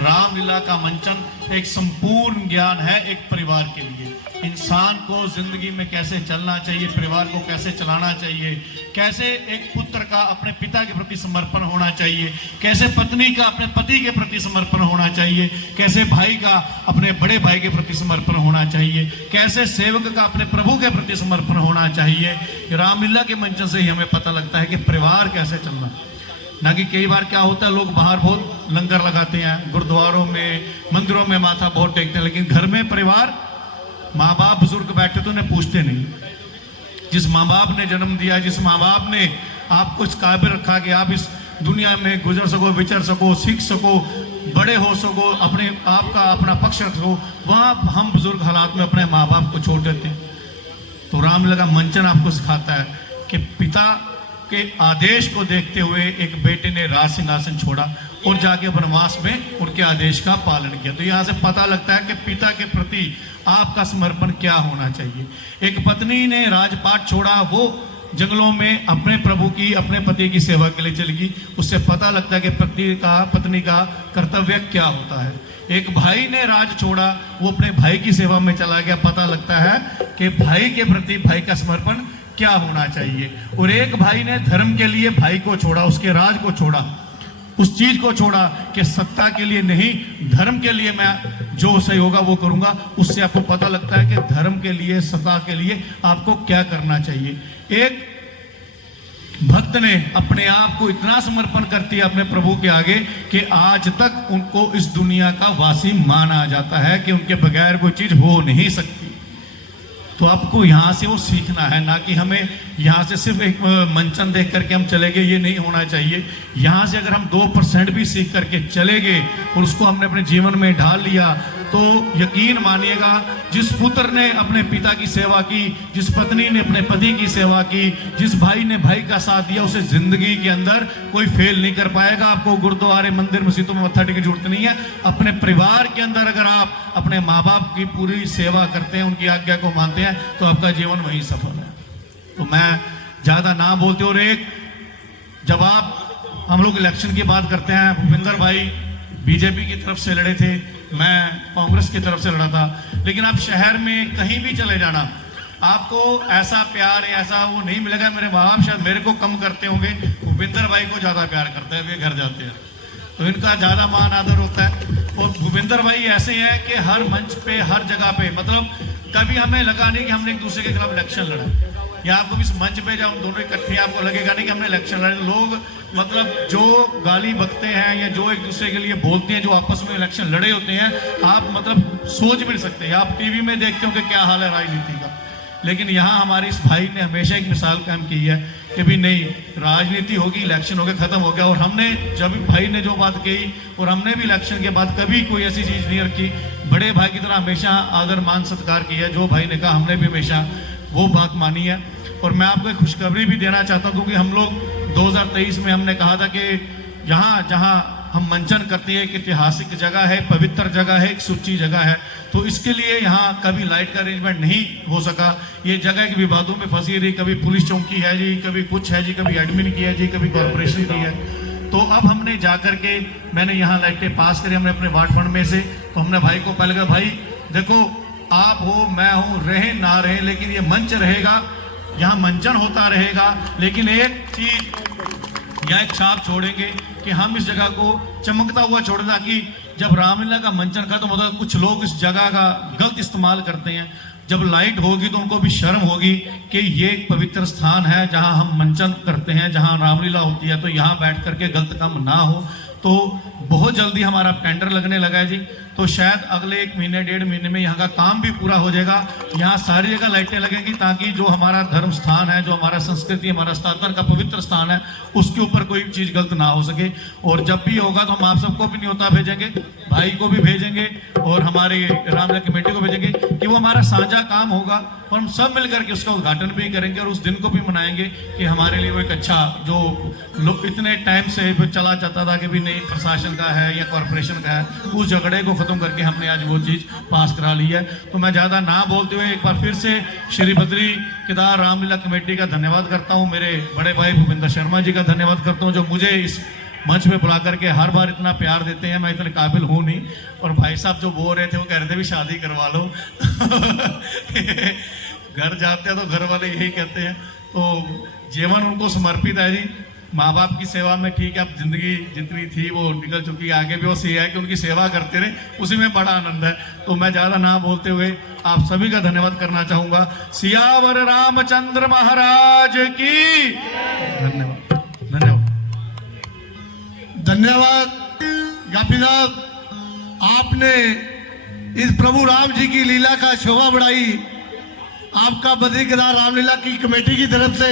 रामलीला का मंचन एक संपूर्ण ज्ञान है एक परिवार के लिए। इंसान को जिंदगी में कैसे चलना चाहिए, परिवार को कैसे चलाना चाहिए, कैसे एक पुत्र का अपने पिता के प्रति समर्पण होना चाहिए, कैसे पत्नी का अपने पति के प्रति समर्पण होना चाहिए, कैसे भाई का अपने बड़े भाई के प्रति समर्पण होना चाहिए, कैसे सेवक का अपने प्रभु के प्रति समर्पण होना चाहिए। रामलीला के मंचन से ही हमें पता लगता है कि परिवार कैसे चलना। ना कि कई बार क्या होता है, लोग बाहर बहुत लंगर लगाते हैं, गुरुद्वारों में मंदिरों में माथा बहुत टेकते हैं, लेकिन घर में परिवार माँ बाप बुजुर्ग बैठे तो उन्हें पूछते नहीं। जिस माँ बाप ने जन्म दिया, जिस माँ बाप ने आपको इस काबिल रखा कि आप इस दुनिया में गुजर सको, विचर सको, सीख सको, बड़े हो सको, अपने आप का अपना पक्ष रख सको, वहाँ हम बुजुर्ग हालात में अपने माँ बाप को छोड़ देते हैं। तो रामलीला का मंचन आपको सिखाता है कि पिता के आदेश को देखते हुए एक बेटे ने राज सिंहासन छोड़ा और जाके वनवास में उनके आदेश का पालन किया। तो यहाँ से पता लगता है कि पिता के प्रति आपका समर्पण क्या होना चाहिए। एक पत्नी ने राजपाट छोड़ा, वो जंगलों में अपने प्रभु की, अपने पति की सेवा के लिए चली गई। उससे पता लगता है कि पत्नी का कर्तव्य क्या होता है। एक भाई ने राज छोड़ा, वो अपने भाई की सेवा में चला गया। पता लगता है कि भाई के प्रति भाई का समर्पण क्या होना चाहिए। और एक भाई ने धर्म के लिए भाई को छोड़ा, उसके राज को छोड़ा, उस चीज को छोड़ा कि सत्ता के लिए नहीं, धर्म के लिए मैं जो सही होगा वो करूंगा। उससे आपको पता लगता है कि धर्म के लिए, सत्ता के लिए आपको क्या करना चाहिए। एक भक्त ने अपने आप को इतना समर्पण कर दिया अपने प्रभु के आगे कि आज तक उनको इस दुनिया का वासी माना जाता है कि उनके बगैर कोई चीज हो नहीं सकती। तो आपको यहाँ से वो सीखना है, ना कि हमें यहाँ से सिर्फ एक मंचन देख करके हम चले गए, ये नहीं होना चाहिए। यहाँ से अगर हम 2% भी सीख करके चले गए और उसको हमने अपने जीवन में ढाल लिया तो यकीन मानिएगा, जिस पुत्र ने अपने पिता की सेवा की, जिस पत्नी ने अपने पति की सेवा की, जिस भाई ने भाई का साथ दिया, उसे जिंदगी के अंदर कोई फेल नहीं कर पाएगा। आपको गुरुद्वारे, मंदिर, मस्जिदों में मत्था टेकने की जरूरत नहीं है। अपने परिवार के अंदर अगर आप अपने माँ बाप की पूरी सेवा करते हैं, उनकी आज्ञा को मानते हैं, तो आपका जीवन वही सफल है। तो मैं ज्यादा ना बोलते, और एक जब हम लोग इलेक्शन की बात करते हैं, भूपेंद्र भाई बीजेपी की तरफ से लड़े थे, मैं कांग्रेस की तरफ से लड़ा था, लेकिन आप शहर में कहीं भी चले जाना, आपको ऐसा प्यार या ऐसा वो नहीं मिलेगा। मेरे माँ बाप शायद मेरे को कम करते होंगे, भूपेंद्र भाई को ज्यादा प्यार करते हैं, वे घर जाते हैं तो इनका ज्यादा मान आदर होता है। और भूपेंद्र भाई ऐसे हैं कि हर मंच पे, हर जगह पे, मतलब कभी हमें लगा नहीं कि हमने एक दूसरे के खिलाफ इलेक्शन लड़ा, या आपको इस मंच पे जब हम दोनों इकट्ठे, आपको लगेगा नहीं कि हमने इलेक्शन लड़े। लोग मतलब जो गाली बकते हैं या जो एक दूसरे के लिए बोलते हैं, जो आपस में इलेक्शन लड़े होते हैं, आप मतलब सोच भी नहीं सकते। आप टीवी में देखते हो कि क्या हाल है राजनीति का, लेकिन यहाँ हमारे इस भाई ने हमेशा एक मिसाल कायम की है कि भी नहीं, राजनीति होगी, इलेक्शन हो गया, खत्म हो गया। और हमने जब भाई ने जो बात कही, और हमने भी इलेक्शन के बाद कभी कोई ऐसी चीज नहीं रखी, बड़े भाई की तरह हमेशा आदर मान सत्कार किया। जो भाई ने कहा हमने भी हमेशा वो बात मानी है। और मैं आपको एक खुशखबरी भी देना चाहता हूँ, क्योंकि हम लोग 2023 में हमने कहा था कि यहाँ जहाँ हम मंचन करते हैं, एक ऐतिहासिक जगह है, पवित्र जगह है, एक सुच्ची जगह है, तो इसके लिए यहाँ कभी लाइट का अरेंजमेंट नहीं हो सका। ये जगह के विवादों में फंसी रही, कभी पुलिस चौकी है जी, कभी कुछ है जी, कभी एडमिन की है जी, कभी कॉर्पोरेशन की है। तो अब हमने जाकर के, मैंने यहाँ लाइटें पास करी हमने अपने वार्ड फंड में से। तो हमने भाई को पहले कहा, भाई देखो आप हो, मैं हूँ, रहे ना रहे, लेकिन ये मंच रहेगा, यहाँ मंचन होता रहेगा, लेकिन एक चीज या एक छाप छोड़ेंगे कि हम इस जगह को चमकता हुआ छोड़, ताकि जब रामलीला का मंचन खत्म होता है, कुछ लोग इस जगह का गलत इस्तेमाल करते हैं। जब लाइट होगी तो उनको भी शर्म होगी कि ये एक पवित्र स्थान है जहां हम मंचन करते हैं, जहां रामलीला होती है, तो यहाँ बैठ करके गलत काम ना हो। तो बहुत जल्दी हमारा टेंडर लगने लगा है जी, तो शायद अगले 1 महीने 1.5 महीने में यहाँ का काम भी पूरा हो जाएगा। यहाँ सारी जगह लाइटें लगेंगी, ताकि जो हमारा धर्म स्थान है, जो हमारा संस्कृति, हमारा सनातन का पवित्र स्थान है, उसके ऊपर कोई चीज गलत ना हो सके। और जब भी होगा तो हम आप सबको भी न्योता भेजेंगे, भाई को भी भेजेंगे और हमारे रामलीला कमेटी को भेजेंगे कि वो हमारा साझा काम होगा और हम सब मिलकर के उसका उद्घाटन भी करेंगे और उस दिन को भी मनाएंगे कि हमारे लिए वो एक अच्छा, जो लोग इतने टाइम से चला जाता था कि भी नहीं प्रशासन का है या कॉर्पोरेशन का है, उस झगड़े को खत्म करके हमने आज वो चीज पास करा ली है। तो मैं ज्यादा ना बोलते हुए एक बार फिर से श्री बद्री केदार रामलीला कमेटी का धन्यवाद करता हूँ, मेरे बड़े भाई भूपेंद्र शर्मा जी का धन्यवाद करता हूँ, जो मुझे इस मंच में बुला करके हर बार इतना प्यार देते हैं, मैं इतने काबिल हूँ नहीं। और भाई साहब जो बोल रहे थे वो कह रहे थे भी शादी करवा लो घर जाते हैं तो घर वाले यही कहते हैं। तो जीवन उनको समर्पित है जी, माँ बाप की सेवा में। ठीक है, अब जिंदगी जितनी थी वो निकल चुकी है, आगे भी वो ये है कि उनकी सेवा करते रहे, उसी में बड़ा आनंद है। तो मैं ज़्यादा ना बोलते हुए आप सभी का धन्यवाद करना चाहूँगा। सियावर रामचंद्र महाराज की धन्यवाद। धन्यवाद धन्यवाद गाफी साहब, आपने इस प्रभु राम जी की लीला का शोभा बढ़ाई। आपका बद्री केदार रामलीला की कमेटी की तरफ से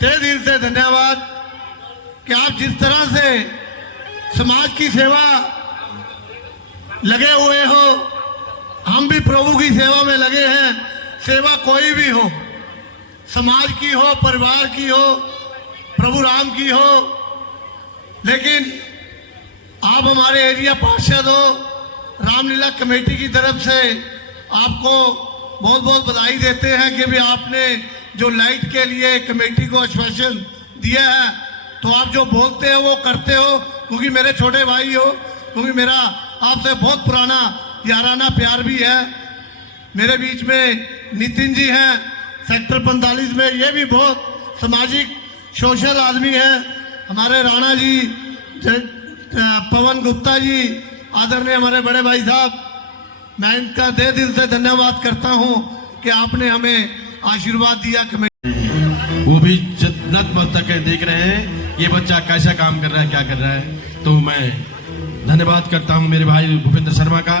तहे दिल से धन्यवाद कि आप जिस तरह से समाज की सेवा लगे हुए हो, हम भी प्रभु की सेवा में लगे हैं। सेवा कोई भी हो, समाज की हो, परिवार की हो, प्रभु राम की हो, लेकिन आप हमारे एरिया पार्षद हो। रामलीला कमेटी की तरफ से आपको बहुत बहुत बधाई देते हैं कि भी आपने जो लाइट के लिए कमेटी को आश्वासन दिया है, तो आप जो बोलते हो वो करते हो, क्योंकि मेरे छोटे भाई हो, क्योंकि मेरा आपसे बहुत पुराना याराना प्यार भी है। मेरे बीच में नितिन जी हैं सेक्टर 45 में, ये भी बहुत सामाजिक सोशल आदमी है। हमारे राणा जी, पवन गुप्ता जी, आदरणीय हमारे बड़े भाई साहब, मैं इनका दे दिल से धन्यवाद करता हूं कि आपने हमें आशीर्वाद दिया। वो भी नतमस्तक देख रहे हैं ये बच्चा कैसा काम कर रहा है, क्या कर रहा है। तो मैं धन्यवाद करता हूं मेरे भाई भूपेंद्र शर्मा का।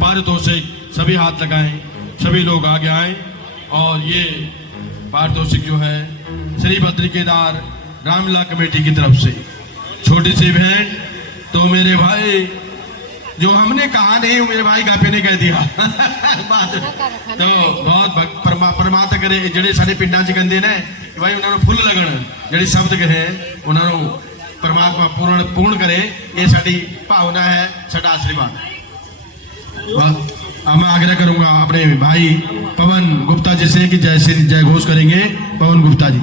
पारितोषिक सभी हाथ लगाएं, सभी लोग आगे आए। और ये पारितोषिक जो है श्री बद्री केदार रामलीला कमेटी की तरफ से छोटी सी भेंट। तो मेरे भाई जो हमने कहा नहीं, मेरे भाई गापे ने कह दिया तो बहुत परमात्मा करे ਜਿਹੜੇ ਸਾਡੇ ਪਿੰਡਾਂ 'ਚ ਕਹਿੰਦੇ ਨੇ ਭਾਈ ਉਹਨਾਂ ਨੂੰ ਫੁੱਲ ਲੱਗਣ, ਜਿਹੜੇ ਸ਼ਬਦ ਕਹੇ ਉਹਨਾਂ ਨੂੰ परमात्मा पूर्ण करे, ये साड़ी भावना है, साडा आशीर्वाद। मैं आग्रह करूंगा अपने भाई पवन गुप्ता जी से कि जय घोष करेंगे। पवन गुप्ता जी।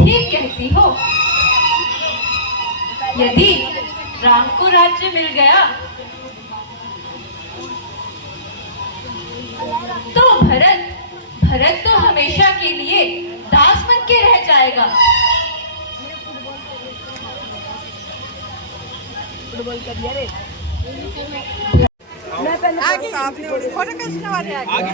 ठीक कहती हो। यदि राम को राज्य मिल गया तो भरत तो हमेशा के लिए दास बन के रह जाएगा। आगे आपने फोटो कैसे नवा रहे आगे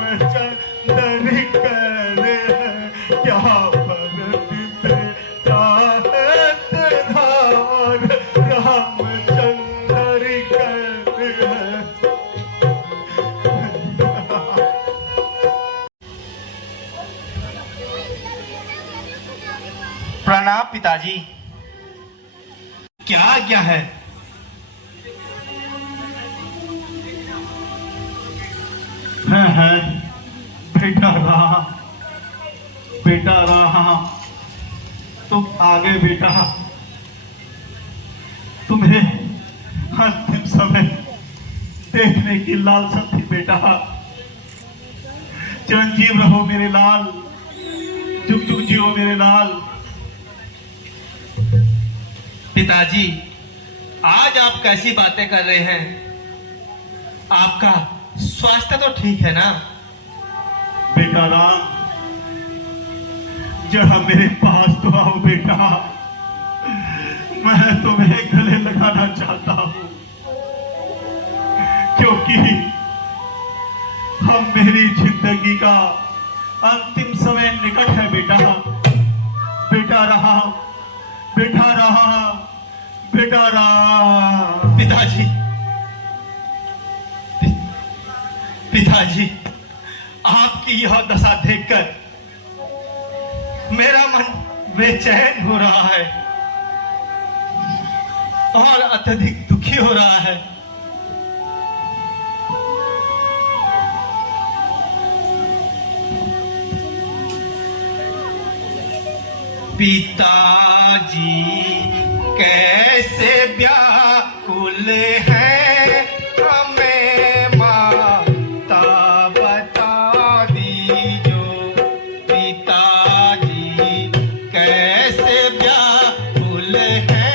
रामचंद्र करे क्या भरत पे प्रणाम पिताजी। क्या आज्ञा है? है बेटा राम, बेटा राम, तुम आगे बेटा, तुम्हें अंतिम समय देखने की लालसा थी बेटा। चिरंजीव रहो मेरे लाल, जुग जुग जियो मेरे लाल। पिताजी, आज आप कैसी बातें कर रहे हैं? आपका स्वास्थ्य तो ठीक है ना? बेटा राम, जरा मेरे पास तो आओ बेटा, मैं तुम्हें गले लगाना चाहता हूं, क्योंकि हम मेरी जिंदगी का अंतिम समय निकट है बेटा। बेटा राम, बेटा राम, बेटा राम। पिताजी, पिताजी, आपकी यह दशा देखकर मेरा मन बेचैन हो रहा है और अत्यधिक दुखी हो रहा है। पिताजी कैसे व्याकुल है, हमें माता बता दीजो। पिताजी कैसे व्याकुल है,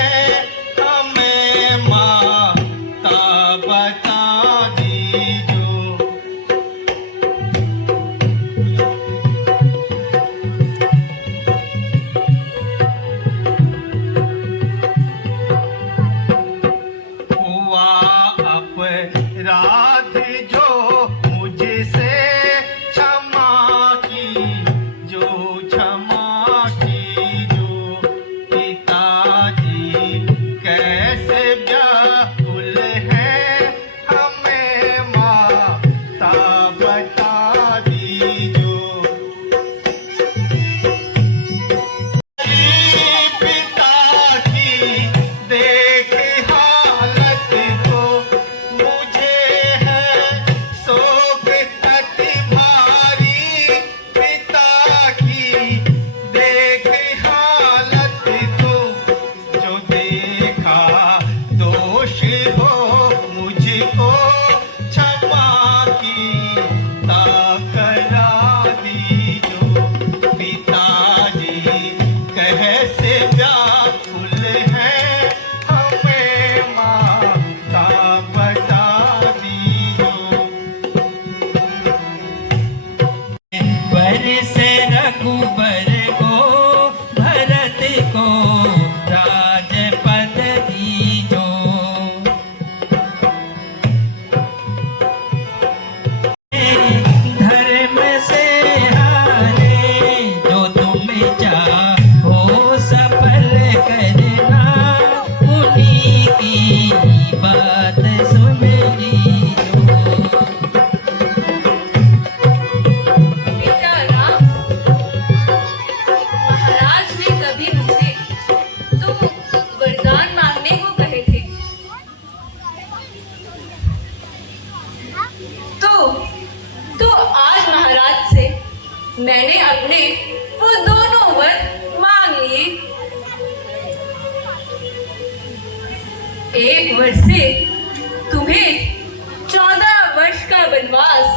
हमें माता बता दीजो। हुआ अपराध जो मुझसे, क्षमा की जो, क्षमा की जो। पिताजी कैसे व्याकुल है, हमें माता बता दीजो। पिता की देख हालत को, मुझे है शोक अति भारी। पिता की देख हालत को, जो देखा दोष हो मुझको, क्षमा की करा दीजो। पिताजी कैसे व्याकुल है, हमें माता बता दीजो। बर से रघुबर को, भरत को राजपद दीजो। धर्म से हारे जो तुम चाहो सफल करना, उन्हीं की बात सुन लीजो। बेटा राम, महाराज ने कभी मुझे तुम वरदान मांगने को कहे थे, तो आज महाराज से मैंने अपने वो दोनों वर मांग लिए। एक वर से तुम्हें 14 वर्ष का वनवास,